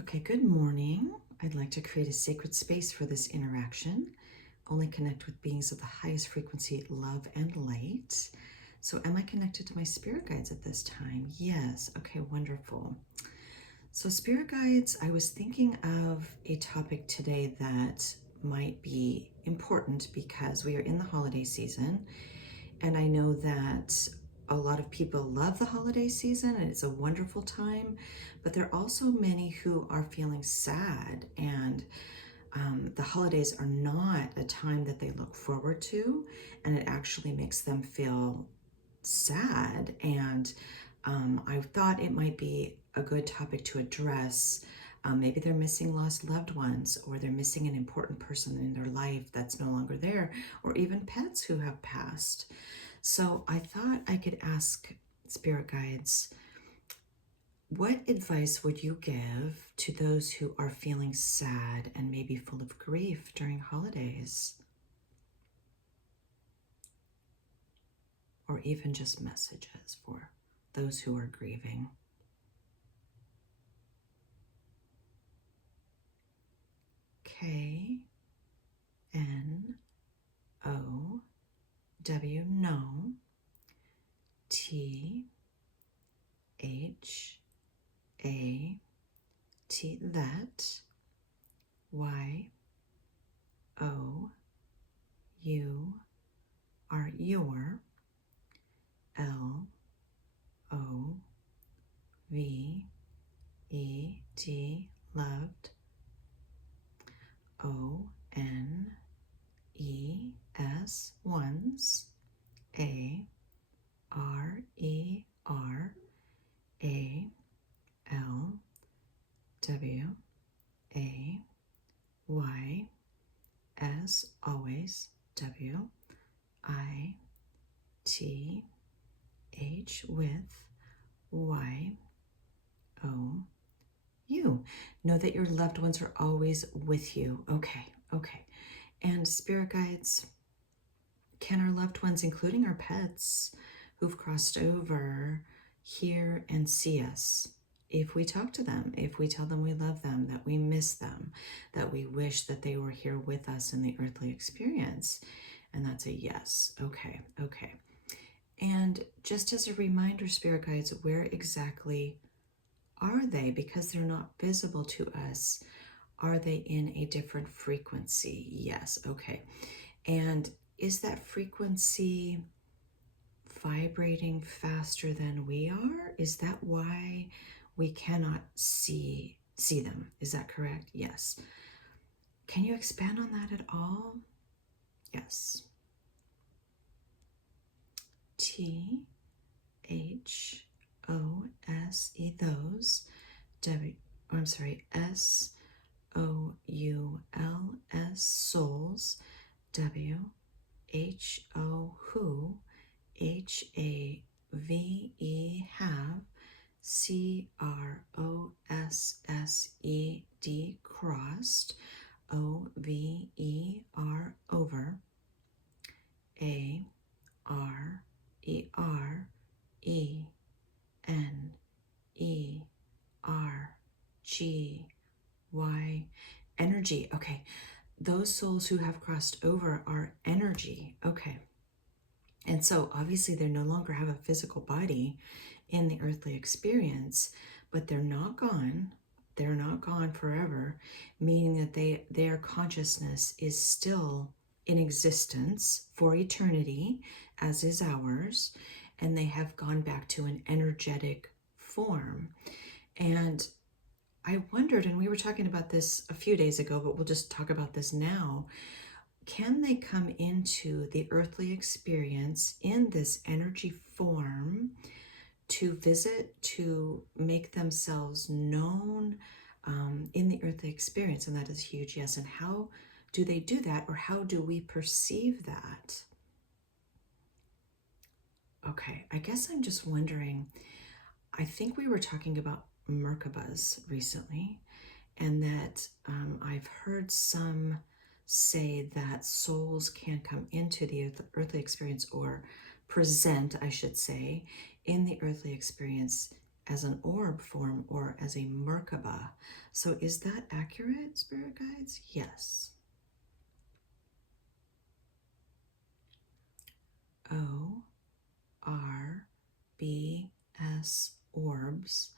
Okay, good morning. I'd like to create a sacred space for this interaction. Only connect with beings of the highest frequency, love and light. So am I connected to my spirit guides at this time? Yes. Okay, wonderful. So spirit guides, I was thinking of a topic today that might be important because we are in the holiday season, and I know that a lot of people love the holiday season and it's a wonderful time, but there are also many who are feeling sad, and the holidays are not a time that they look forward to, and it actually makes them feel sad. And I thought it might be a good topic to address. Maybe they're missing lost loved ones, or they're missing an important person in their life that's no longer there, or even pets who have passed. So I thought I could ask spirit guides, what advice would you give to those who are feeling sad and maybe full of grief during holidays? Or even just messages for those who are grieving. K N O W, no. T H A T, that. Y O U are your. L O V E D, loved. O N E S, ones. A R E R A L W A Y S, always. W I T H, with. Y O U. Know that your loved ones are always with you. Okay. And spirit guides, can our loved ones, including our pets who've crossed over, hear and see us? If we talk to them, if we tell them we love them, that we miss them, that we wish that they were here with us in the earthly experience. And that's a yes. Okay. And just as a reminder, spirit guides, where exactly are they? Because they're not visible to us. Are they in a different frequency? Yes. Okay. And is that frequency vibrating faster than we are? Is that why we cannot see them? Is that correct? Yes. Can you expand on that at all? Yes. T H O S E, those. S O U L S, souls. W H O, who. H A V E, have. CROSSED, crossed. OVER, over. ARERENERGY, energy. Okay, those souls who have crossed over are energy. Okay, and so obviously they no longer have a physical body in the earthly experience, but they're not gone. They're not gone forever, meaning that their consciousness is still in existence for eternity, as is ours, and they have gone back to an energetic form. And I wondered, and we were talking about this a few days ago, but we'll just talk about this now. Can they come into the earthly experience in this energy form to visit, to make themselves known in the earthly experience? And that is huge, yes. And how do they do that, or how do we perceive that? Okay, I guess I'm just wondering, I think we were talking about Merkabas recently, and that I've heard some say that souls can come into the earthly experience, or present, I should say, in the earthly experience as an orb form or as a Merkaba. So is that accurate, spirit guides? Yes. O-R-B-S, orbs,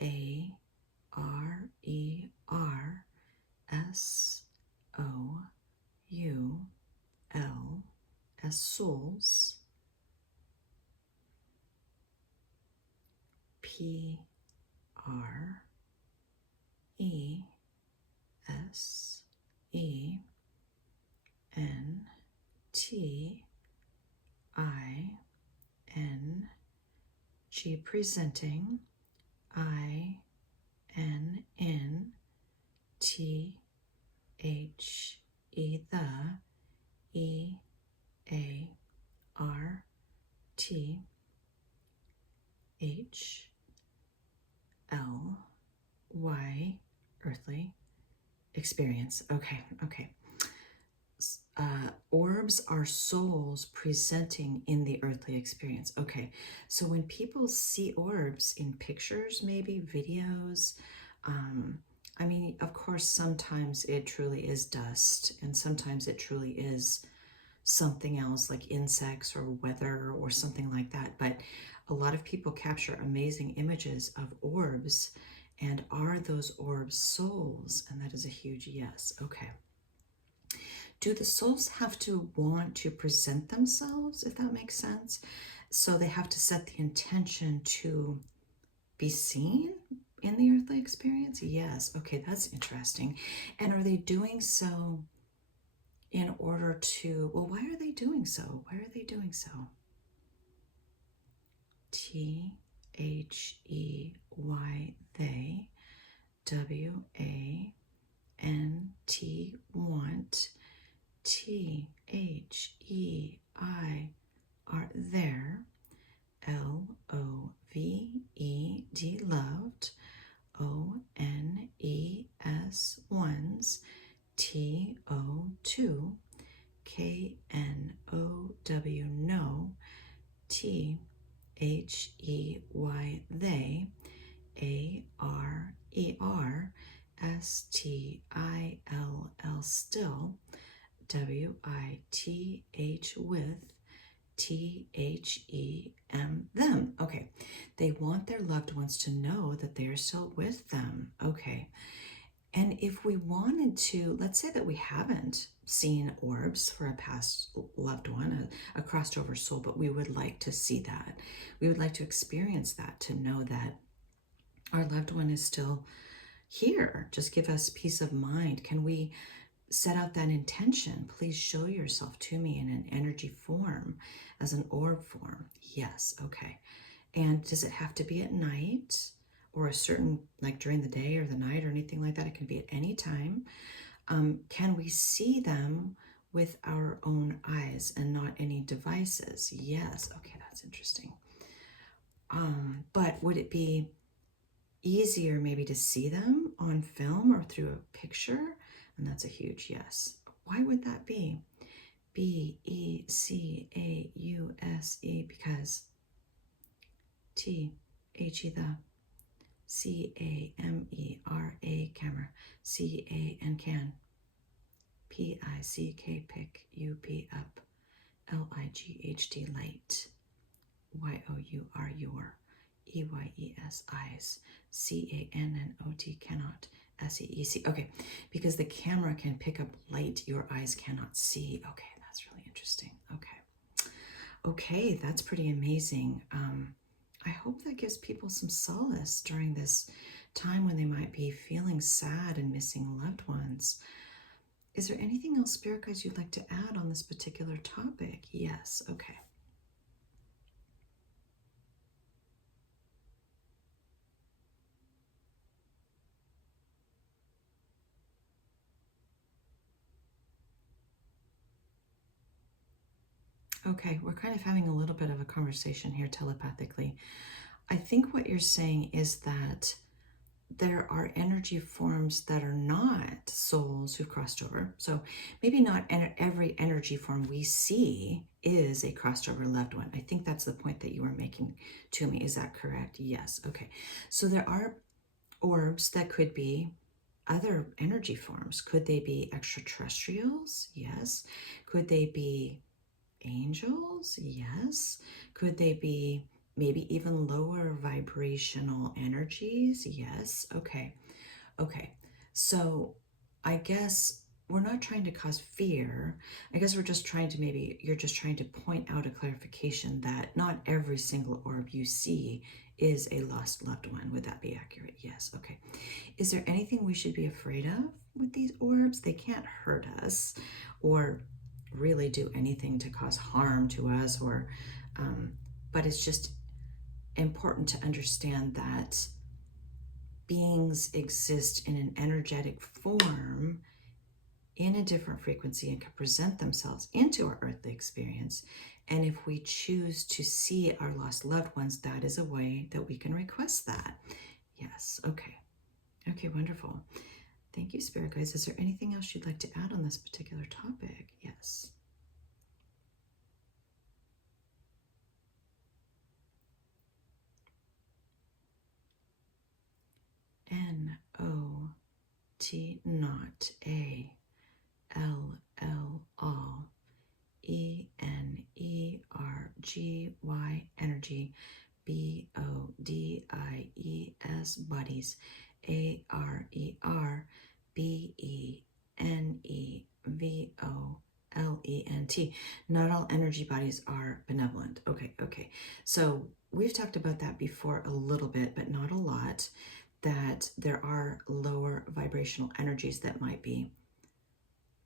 A-R-E-R-S-O-U-L, as souls, P-R-E-S-E-N-T-I-N-G, presenting I-N-N-T-H-E, the E-A-R-T-H-L-Y, earthly experience. Okay, okay. Orbs are souls presenting in the earthly experience. Okay, so when people see orbs in pictures, maybe videos, I mean, of course, sometimes it truly is dust, and sometimes it truly is something else like insects or weather or something like that. But a lot of people capture amazing images of orbs. And are those orbs souls? And that is a huge yes. Okay. Do the souls have to want to present themselves, if that makes sense? So they have to set the intention to be seen in the earthly experience? Yes. Okay, that's interesting. And are they doing so in order to, well, why are they doing so? Why are they doing so? T-H-E-Y, they, W-A-N-T, want, T-H-E-I-R, there, L-O-V-E-D, loved, O-N-E-S, ones, T-O-2, K-N-O-W, no, T-H-E-Y, they, A-R-E-R-S-T-I-L-L, still, W-I-T-H, with, T-H-E-M, them. Okay, they want their loved ones to know that they are still with them. Okay, and if we wanted to, let's say that we haven't seen orbs for a past loved one, a crossed over soul, but we would like to see that. We would like to experience that, to know that our loved one is still here. Just give us peace of mind. Can we set out that intention? Please show yourself to me in an energy form, as an orb form. Yes, okay. And does it have to be at night or a certain, like during the day or the night or anything like that? It can be at any time. Can we see them with our own eyes and not any devices? Yes, okay, that's interesting. But would it be easier maybe to see them on film or through a picture? And that's a huge yes. Why would that be? B-E-C-A-U-S-E, because T-H-E, the, C-A-M-E-R-A, camera, C-A-N, can, P-I-C-K, pick, U-P, up, L-I-G-H-T, light, Y-O-U-R, your, E-Y-E-S, eyes, C-A-N-N-O-T, cannot, S-E-E-C. Okay, because the camera can pick up light your eyes cannot see. Okay, that's really interesting. Okay. Okay, that's pretty amazing. I hope that gives people some solace during this time when they might be feeling sad and missing loved ones. Is there anything else, Spirit Guides, you'd like to add on this particular topic? Yes, okay. Okay, we're kind of having a little bit of a conversation here telepathically. I think what you're saying is that there are energy forms that are not souls who've crossed over. So maybe not every energy form we see is a crossed over loved one. I think that's the point that you were making to me. Is that correct? Yes. Okay. So there are orbs that could be other energy forms. Could they be extraterrestrials? Yes. Could they be angels? Yes. Could they be maybe even lower vibrational energies? Yes. Okay. Okay. So I guess we're not trying to cause fear. I guess we're just trying to maybe you're just trying to point out a clarification that not every single orb you see is a lost loved one. Would that be accurate? Yes. Okay. Is there anything we should be afraid of with these orbs? They can't hurt us or really do anything to cause harm to us, or but it's just important to understand that beings exist in an energetic form in a different frequency and can present themselves into our earthly experience. And if we choose to see our lost loved ones, that is a way that we can request that. Yes. Okay. Okay, wonderful. Thank you, Spirit Guides. Is there anything else you'd like to add on this particular topic? Yes. N-O-T not A-L-L all E-N-E-R-G-Y energy B-O-D-I-E-S bodies A-R-E-R-B-E-N-E-V-O-L-E-N-T. Not all energy bodies are benevolent. Okay, okay. So we've talked about that before a little bit, but not a lot, that there are lower vibrational energies that might be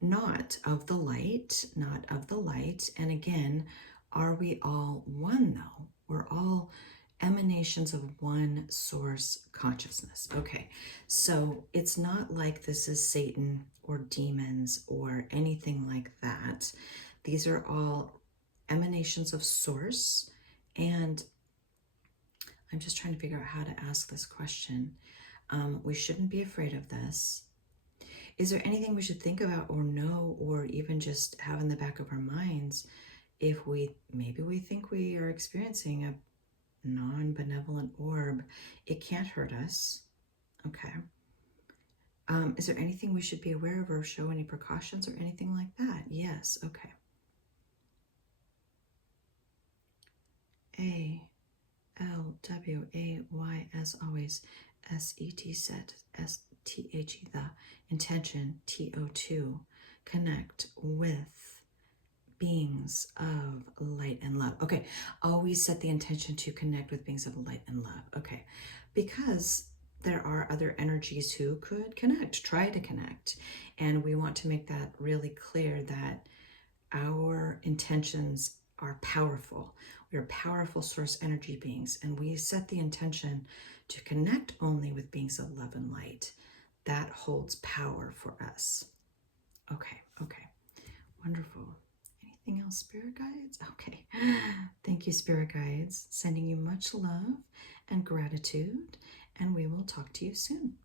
not of the light, not of the light. And again, are we all one though? We're all emanations of one source consciousness. Okay, so it's not like this is Satan or demons or anything like that. These are all emanations of source. And I'm just trying to figure out how to ask this question. We shouldn't be afraid of this. Is there anything we should think about or know or even just have in the back of our minds if maybe we think we are experiencing a non-benevolent orb? It can't hurt us. Okay. Is there anything we should be aware of or show any precautions or anything like that? Yes. Okay. A-L-W-A-Y as always. S-E-T set. S-T-H-E the. Intention. T-O-2. Connect with beings of light and love. Okay, always set the intention to connect with beings of light and love. Okay, because there are other energies who could connect, try to connect. And we want to make that really clear that our intentions are powerful. We are powerful source energy beings, and we set the intention to connect only with beings of love and light. That holds power for us. Okay, okay, wonderful. Anything else, Spirit Guides? Okay. Thank you, Spirit Guides. Sending you much love and gratitude, and we will talk to you soon.